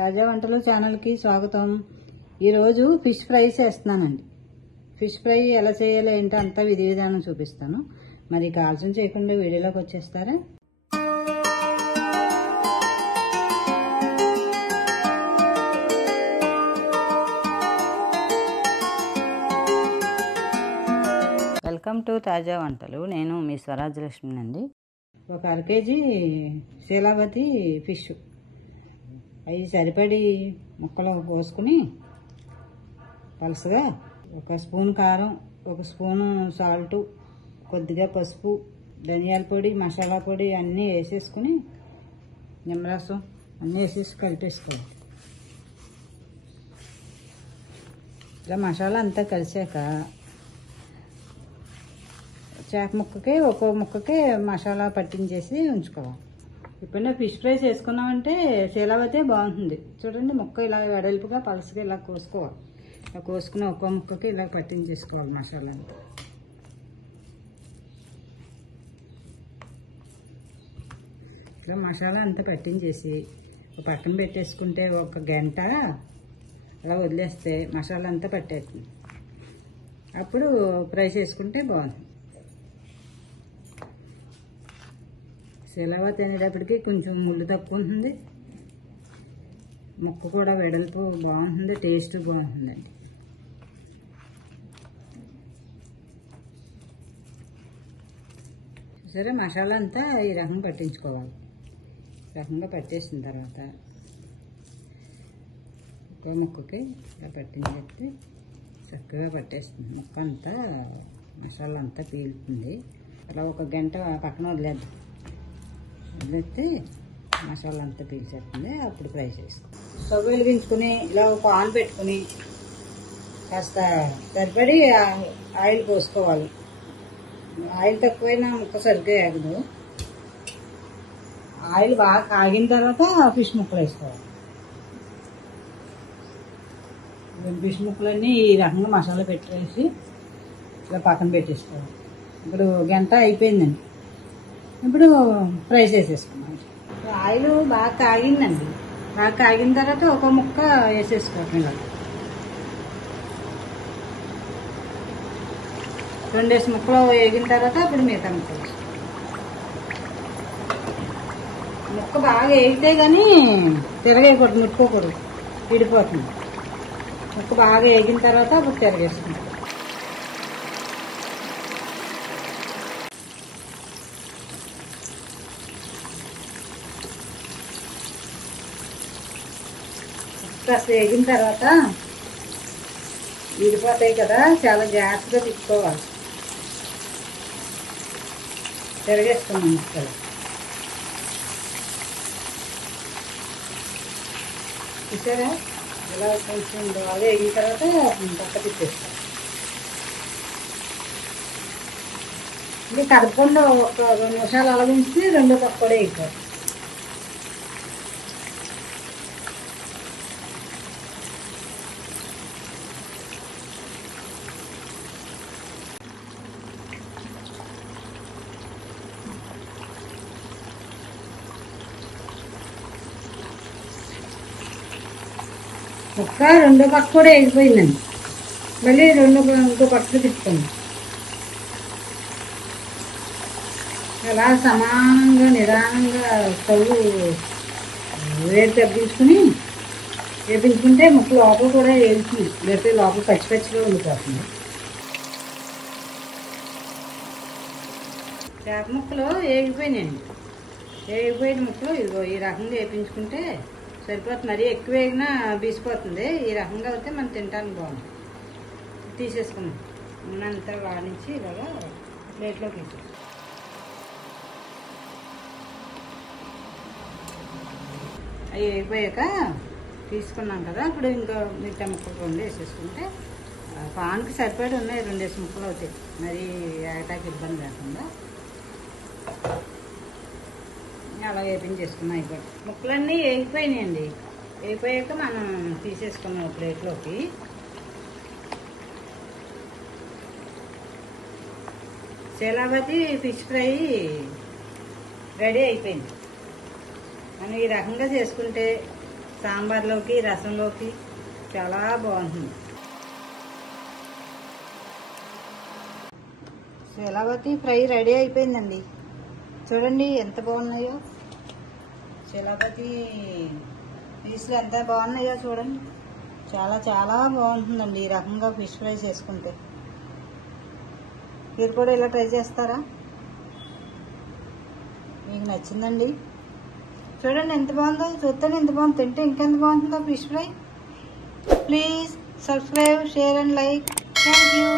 తాజా వంటలు ఛానల్కి స్వాగతం. ఈరోజు ఫిష్ ఫ్రై చేస్తున్నానండి. ఫిష్ ఫ్రై ఎలా చేయాలో ఏంటో అంతా విధి విధానం చూపిస్తాను. మరి ఆలస్యం చేయకుండా వీడియోలోకి వచ్చేస్తారా? వెల్కమ్ టు తాజా వంటలు. నేను మీ స్వరాజ్యలక్ష్మి అండి. ఒక 1/2 కేజీ శీలావతి ఫిష్ అవి సరిపడి ముక్కలు కోసుకుని పలుసగా 1 స్పూన్ కారం, 1 స్పూను సాల్ట్, కొద్దిగా పసుపు, ధనియాల పొడి, మసాలా పొడి అన్నీ వేసేసుకుని నిమ్మరసం అన్నీ వేసేసి కలిపేసుకోవాలి. ఇలా మసాలా అంతా కలిసాక చేప ముక్కకి ఒక్కో ముక్కకి మసాలా పట్టించేసి ఉంచుకోవాలి. ఇప్పుడు ఫిష్ ఫ్రై చేసుకున్నామంటే శీలావతే బాగుంటుంది. చూడండి, ముక్క ఇలా వెడల్పుగా పలసగా ఇలా కోసుకోవాలి. ఇలా కోసుకుని ఒక్కో ముక్కకి ఇలా పట్టించేసుకోవాలి మసాలా అంతా. ఇలా మసాలా అంతా పట్టించేసి పక్కన పెట్టేసుకుంటే 1 గంట అలా వదిలేస్తే మసాలా అంతా పట్టేస్తుంది. అప్పుడు ఫ్రై చేసుకుంటే బాగుంటుంది. శీలావతి అనేటప్పటికి కొంచెం ముళ్ళు తక్కువ ఉంటుంది, ముక్క కూడా వెడల్పు బాగుంటుంది, టేస్ట్ బాగుంటుందండి. సరే, మసాలా అంతా ఈ రకంగా పట్టించుకోవాలి. ఈ రకంగా పట్టేసిన తర్వాత ఒక్కో ముక్కకి ఇలా పట్టించేస్తే చక్కగా పట్టేస్తుంది. ముక్క అంతా మసాలా అంతా పీలుతుంది. అలా 1 గంట పక్కన వదిలేద్దాం. వదిలేస్తే మసాలా అంతా పీల్చేస్తుంది. అప్పుడు ఫ్రై చేసుకో. స్టవ్ వెలిగించుకుని ఇలా ఒక ఆన్ పెట్టుకుని కాస్త సరిపడి ఆయిల్ పోసుకోవాలి. ఆయిల్ తక్కువైనా ముక్క సరిగ్గా ఎగదు. ఆయిల్ బాగా కాగిన తర్వాత ఫిష్ ముక్కలు వేసుకోవాలి. ఫిష్ ముక్కలన్నీ ఈ రకంగా మసాలా పెట్టేసి ఇలా పక్కన పెట్టేసుకోవాలి. ఇప్పుడు 1 గంట అయిపోయిందండి. ఇప్పుడు ఫ్రై చేసేసుకున్నాం. ఆయిల్ బాగా కాగిందండి. బాగా కాగిన తర్వాత ఒక ముక్క వేసేసుకోవాలి. ఇలా 2 ముక్కలు వేగిన తర్వాత అప్పుడు మిగతా ముక్కలు. ముక్క బాగా వేగితే కానీ తిరగేయకూడదు, ముట్టుకోకూడదు, విడిపోతుంది. ముక్క బాగా వేగిన తర్వాత అప్పుడు తిరగేసుకుంటాం. కాస్త వేగిన తర్వాత విడిపోతాయి కదా, చాలా జాగ్రత్తగా తిప్పుకోవాలి. తిరగేసుకున్నాం ముక్కలు. చూసారా, ఇలా కొంచెం బాగా వేగిన తర్వాత పక్క తిప్పేస్తాం. ఇది కదపకుండా 1 నిమిషాలు అలా ఉంచి 2 పక్క కూడా వేయిపోతాం. ముక్క 2 పక్క కూడా వేగిపోయిందండి. మళ్ళీ ఇంకో పక్కకు తిప్పుకోండి. అలా సమానంగా నిదానంగా స్టవ్ వేడి తగ్గించుకుని వేపించుకుంటే ముక్క లోపల కూడా వేస్తుంది. లేకపోతే లోపల పచ్చి పచ్చిగా ఉండిపోతుంది. చేప ముక్కలు వేగిపోయినాయండి. వేగిపోయిన ముక్కలు ఇదిగో ఈ రకంగా వేపించుకుంటే సరిపోతుంది. మరీ ఎక్కువ వేగినా బీసిపోతుంది. ఈ రకంగా అయితే మనం తినడానికి బాగుంటుంది. తీసేసుకున్నాం. నూనెంతా వాడించి ఇలాగా ప్లేట్లోకి వేసేస్తాం. అవి వేగిపోయాక తీసుకున్నాం కదా, ఇప్పుడు ఇంకా మిగతా ముక్కలు 2 వేసేసుకుంటే పాన్కి సరిపడి ఉన్నాయి. 2 ముక్కలు అవుతాయి. మరి ఏటాకి ఇబ్బంది లేకుండా అలా వేపించేసుకున్నాం. అయిపోయి ముక్కలన్నీ వేగిపోయినాయండి. వేగిపోయాక మనం తీసేసుకున్నాం ప్లేట్లోకి. శీలావతి ఫిష్ ఫ్రై రెడీ అయిపోయింది. మనం ఈ రకంగా చేసుకుంటే సాంబార్లోకి రసంలోకి చాలా బాగుంటుంది. శీలావతి ఫ్రై రెడీ అయిపోయిందండి. చూడండి ఎంత బాగున్నాయో. శీలావతి పీసులు ఎంత బాగున్నాయో చూడండి. చాలా చాలా బాగుంటుందండి ఈ రకంగా ఫిష్ ఫ్రై చేసుకుంటే. మీరు కూడా ఇలా ట్రై చేస్తారా? మీకు నచ్చిందండి? చూడండి ఎంత బాగుందో. చూస్తే ఎంత బాగుంది, తింటే ఇంకెంత బాగుంటుందో fish fry. Please subscribe, share and like. Thank you.